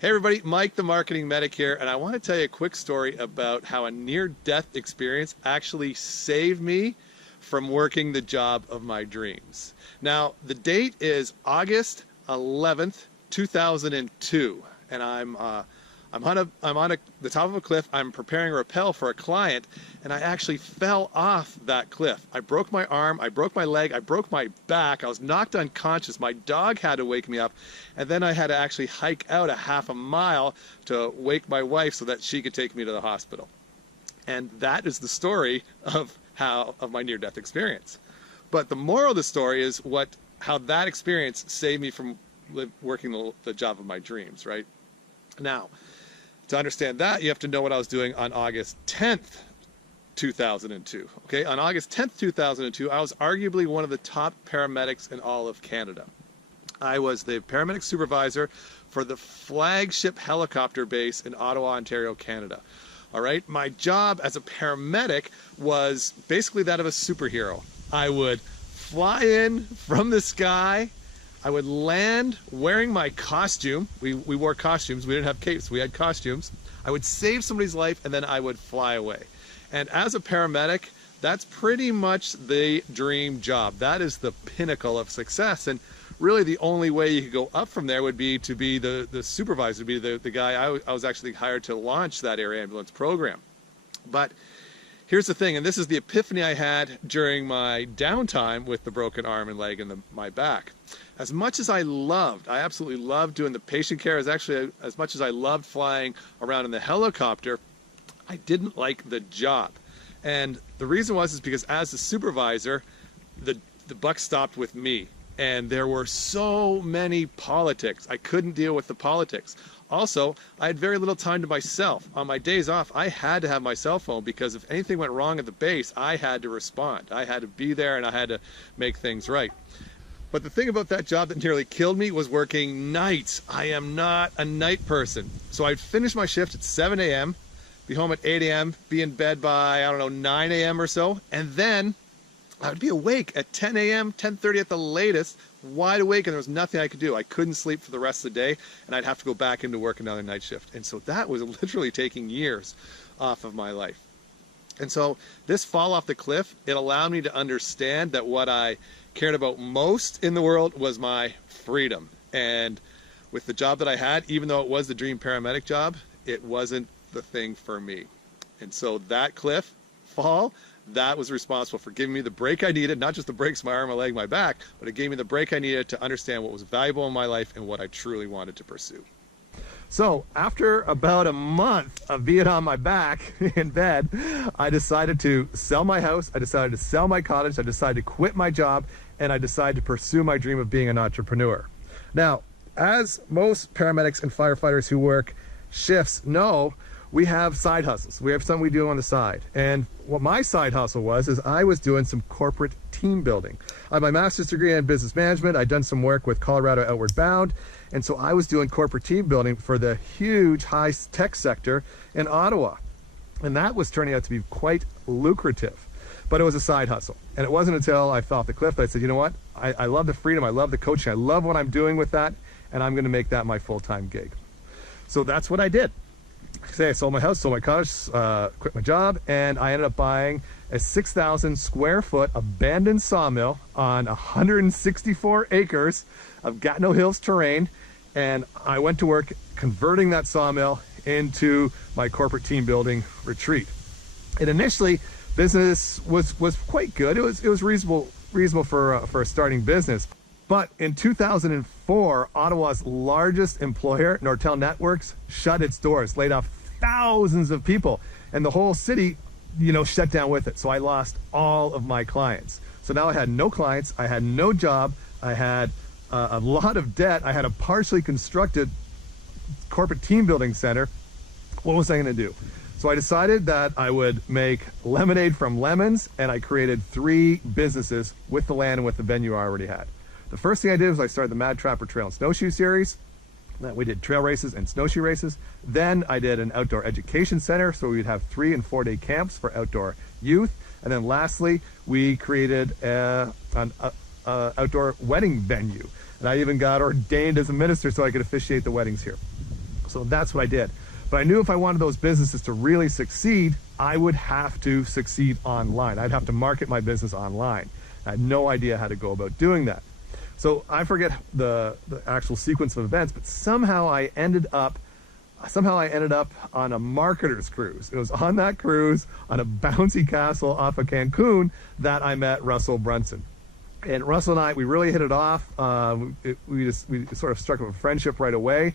Hey everybody, Mike the Marketing Medic here, and I want to tell you a quick story about how a near-death experience actually saved me from working the job of my dreams. Now, the date is August 11th, 2002, and I'm on the top of a cliff. I'm preparing a rappel for a client, and I actually fell off that cliff. I broke my arm, I broke my leg, I broke my back. I was knocked unconscious. My dog had to wake me up, and then I had to actually hike out a half a mile to wake my wife so that she could take me to the hospital. And that is the story of my near-death experience. But the moral of the story is how that experience saved me from working the job of my dreams, right? Now, to understand that, you have to know what I was doing on August 10th, 2002. Okay, on August 10th, 2002, I was arguably one of the top paramedics in all of Canada. I was the paramedic supervisor for the flagship helicopter base in Ottawa, Ontario, Canada. All right, my job as a paramedic was basically that of a superhero. I would fly in from the sky. I would land wearing my costume. We wore costumes. We didn't have capes. We had costumes. I would save somebody's life, and then I would fly away. And as a paramedic, that's pretty much the dream job. That is the pinnacle of success. And really the only way you could go up from there would be to be the supervisor, to be the guy. I was actually hired to launch that air ambulance program. But here's the thing, and this is the epiphany I had during my downtime with the broken arm and leg and my back. As much as I absolutely loved doing the patient care, as much as I loved flying around in the helicopter, I didn't like the job. And the reason is because as a supervisor, the buck stopped with me. And there were so many politics. I couldn't deal with the politics. Also, I had very little time to myself. On my days off, I had to have my cell phone because if anything went wrong at the base, I had to respond. I had to be there and I had to make things right. But the thing about that job that nearly killed me was working nights. I am not a night person. So I'd finish my shift at 7 a.m., be home at 8 a.m., be in bed by, 9 a.m. or so, and then I would be awake at 10 a.m., 10:30 at the latest, wide awake, and there was nothing I could do. I couldn't sleep for the rest of the day, and I'd have to go back into work another night shift. And so that was literally taking years off of my life. And so this fall off the cliff, it allowed me to understand that what I cared about most in the world was my freedom. And with the job that I had, even though it was the dream paramedic job, it wasn't the thing for me. And so that cliff fall, that was responsible for giving me the break I needed, not just the breaks my arm, my leg, my back, but it gave me the break I needed to understand what was valuable in my life and what I truly wanted to pursue. So after about a month of being on my back in bed, I decided to sell my house, I decided to sell my cottage, I decided to quit my job, and I decided to pursue my dream of being an entrepreneur. Now, as most paramedics and firefighters who work shifts know, we have side hustles. We have something we do on the side. And what my side hustle was, is I was doing some corporate team building. I have my master's degree in business management. I'd done some work with Colorado Outward Bound. And so I was doing corporate team building for the huge high tech sector in Ottawa. And that was turning out to be quite lucrative, but it was a side hustle. And it wasn't until I fell off the cliff that I said, you know what? I love the freedom. I love the coaching. I love what I'm doing with that. And I'm going to make that my full-time gig. So that's what I did. I sold my house, sold my cottage, quit my job, and I ended up buying a 6,000 square foot abandoned sawmill on 164 acres of Gatineau Hills terrain. And I went to work converting that sawmill into my corporate team building retreat. And initially, business was quite good. It was reasonable for a starting business. But in 2004, Ottawa's largest employer, Nortel Networks, shut its doors, laid off thousands of people, and the whole city, shut down with it. So I lost all of my clients. So now I had no clients, I had no job, I had a lot of debt, I had a partially constructed corporate team building center. What was I going to do? So I decided that I would make lemonade from lemons, and I created 3 businesses with the land and with the venue I already had. The first thing I did was I started the Mad Trapper Trail and Snowshoe series. We did trail races and snowshoe races. Then I did an outdoor education center, so we'd have 3- and 4-day camps for outdoor youth. And then lastly, we created an outdoor wedding venue. And I even got ordained as a minister so I could officiate the weddings here. So that's what I did. But I knew if I wanted those businesses to really succeed, I would have to succeed online. I'd have to market my business online. I had no idea how to go about doing that. So I forget the actual sequence of events, but somehow I ended up on a marketer's cruise. It was on that cruise on a bouncy castle off of Cancun that I met Russell Brunson. And Russell and I, we really hit it off. We sort of struck up a friendship right away.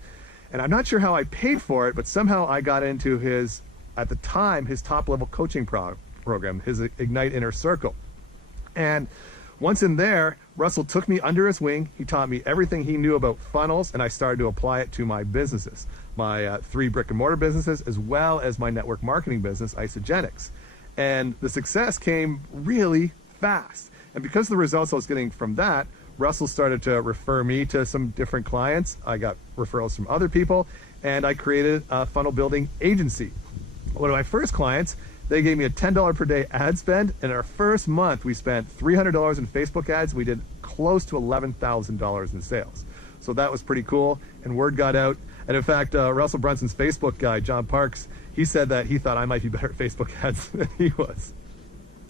And I'm not sure how I paid for it, but somehow I got into his, at the time, his top level coaching program, his Ignite Inner Circle. And once in there, Russell took me under his wing. He taught me everything he knew about funnels, and I started to apply it to my businesses, my 3 brick and mortar businesses, as well as my network marketing business, Isogenics. And the success came really fast. And because of the results I was getting from that, Russell started to refer me to some different clients. I got referrals from other people, and I created a funnel building agency. One of my first clients, they gave me a $10 per day ad spend, and our first month we spent $300 in Facebook ads. We did close to $11,000 in sales. So that was pretty cool, and word got out. And in fact, Russell Brunson's Facebook guy, John Parks, he said that he thought I might be better at Facebook ads than he was.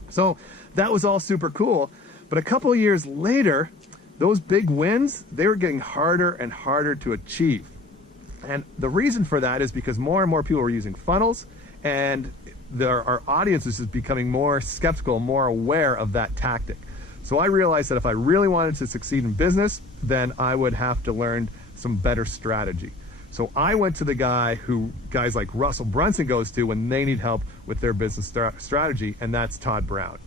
So that was all super cool. But a couple of years later, those big wins, they were getting harder and harder to achieve. And the reason for that is because more and more people were using funnels, and our audience is just becoming more skeptical, more aware of that tactic. So I realized that if I really wanted to succeed in business, then I would have to learn some better strategy. So I went to the guy who guys like Russell Brunson goes to when they need help with their business strategy, and that's Todd Brown.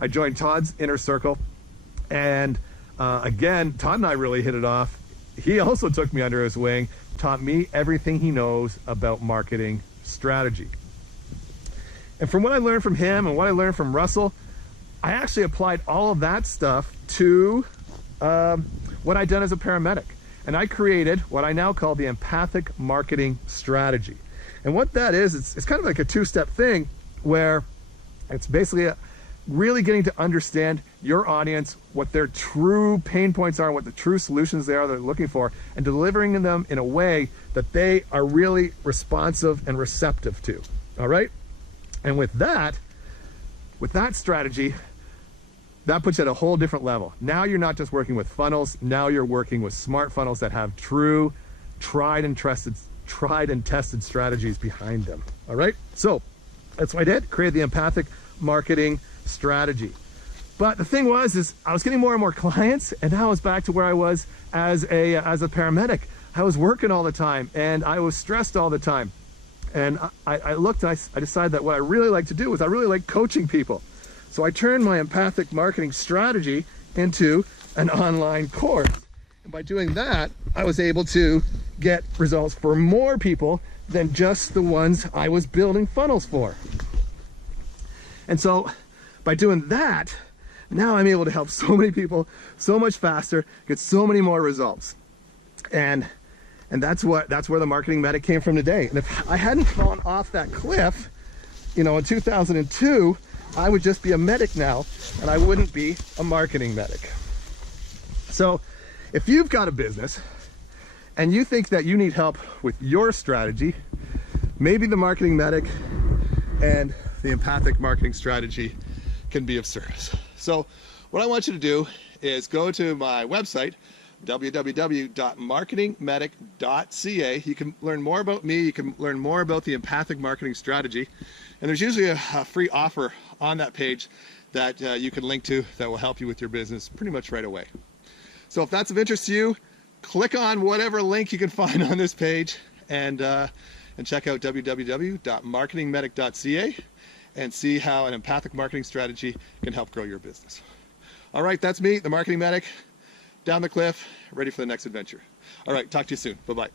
I joined Todd's inner circle, and again, Todd and I really hit it off. He also took me under his wing, taught me everything he knows about marketing strategy. And from what I learned from him and what I learned from Russell, I actually applied all of that stuff to what I'd done as a paramedic. And I created what I now call the empathic marketing strategy. And what that is, it's kind of like a 2-step thing where it's basically really getting to understand your audience, what their true pain points are, what the true solutions they are they're looking for, and delivering them in a way that they are really responsive and receptive to. All right? And with that strategy, that puts you at a whole different level. Now you're not just working with funnels, now you're working with smart funnels that have true, tried and tested strategies behind them. All right? So that's what I did, created the empathic marketing strategy. But the thing was, I was getting more and more clients, and now I was back to where I was as a paramedic. I was working all the time, and I was stressed all the time. And I looked, and I decided that what I really like to do was I really like coaching people. So I turned my empathic marketing strategy into an online course. And by doing that, I was able to get results for more people than just the ones I was building funnels for. And so by doing that, now I'm able to help so many people so much faster, get so many more results. And that's where the Marketing Medic came from today. And if I hadn't fallen off that cliff, in 2002, I would just be a medic now, and I wouldn't be a marketing medic. So if you've got a business and you think that you need help with your strategy, maybe the Marketing Medic and the empathic marketing strategy can be of service. So what I want you to do is go to my website, www.marketingmedic.ca. You can learn more about me, you can learn more about the empathic marketing strategy, and there's usually a free offer on that page that you can link to that will help you with your business pretty much right away. So if that's of interest to you, click on whatever link you can find on this page and check out www.marketingmedic.ca and see how an empathic marketing strategy can help grow your business. All right, that's me, the Marketing Medic, down the cliff, ready for the next adventure. All right, talk to you soon. Bye-bye.